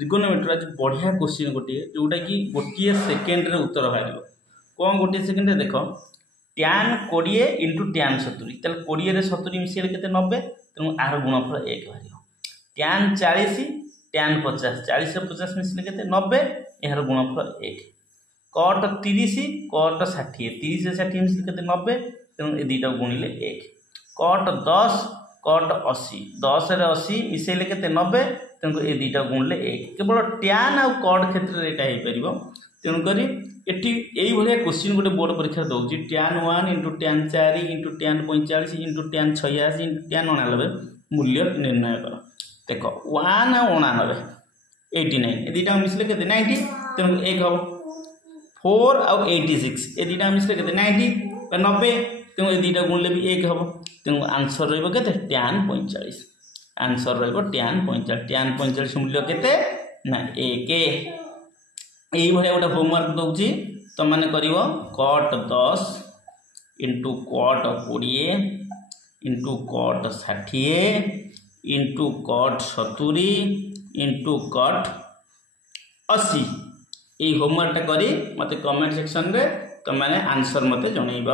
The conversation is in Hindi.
ट्रिगोनोमेट्री आज बढ़िया क्वेश्चन गोटे जोटा कि गोटे सेकेंड रे उत्तर बाहर कौन गोटे सेकेंड देख tan 20 इंटू tan 70 ताले 20 रे 70 मिसेले केते 90 तेणु आर गुणफल 1 बाहर tan 40 tan 50 40 से 50 मिसेले केते 90 यार गुणफल 1 cot 30 cot 60 30 से 60 मिसेले केते 90 तेणु ए दुटा गुणिले 1 cot 10 cot 80 10 रे 80 मिसेले केते 90 तेणु ए दुटा गुणिले 1 केवल tan आ cot क्षेत्र रे एटा हे परिबो तेणु करी एटी एई भलिया क्वेश्चन गोटे बोर्ड परीक्षा दउची tan 1 into tan 4 into tan 45 into tan 86 into tan 89 मूल्य निर्णय कर देख 1 आ 89 89 ए दुटा मिसले केते 90 तेणु 1 हो 4 आ 86 ए दुटा मिसले केते 90 90 तेणु ए दुटा गुणले भी 1 हो तेणु आंसर रहइबो केते tan 45 आंसर रहइबो tan 45 मूल्य केते ना 1 यही भाई गोटे होमवर्क दूसरी तुम मैंने कर cot 10 into cot 20 into cot 60 into cot 70 into cot 80 यही होमवर्कटा करी मत कमेंट सेक्शन रे तुम मैंने आंसर मत जनइब।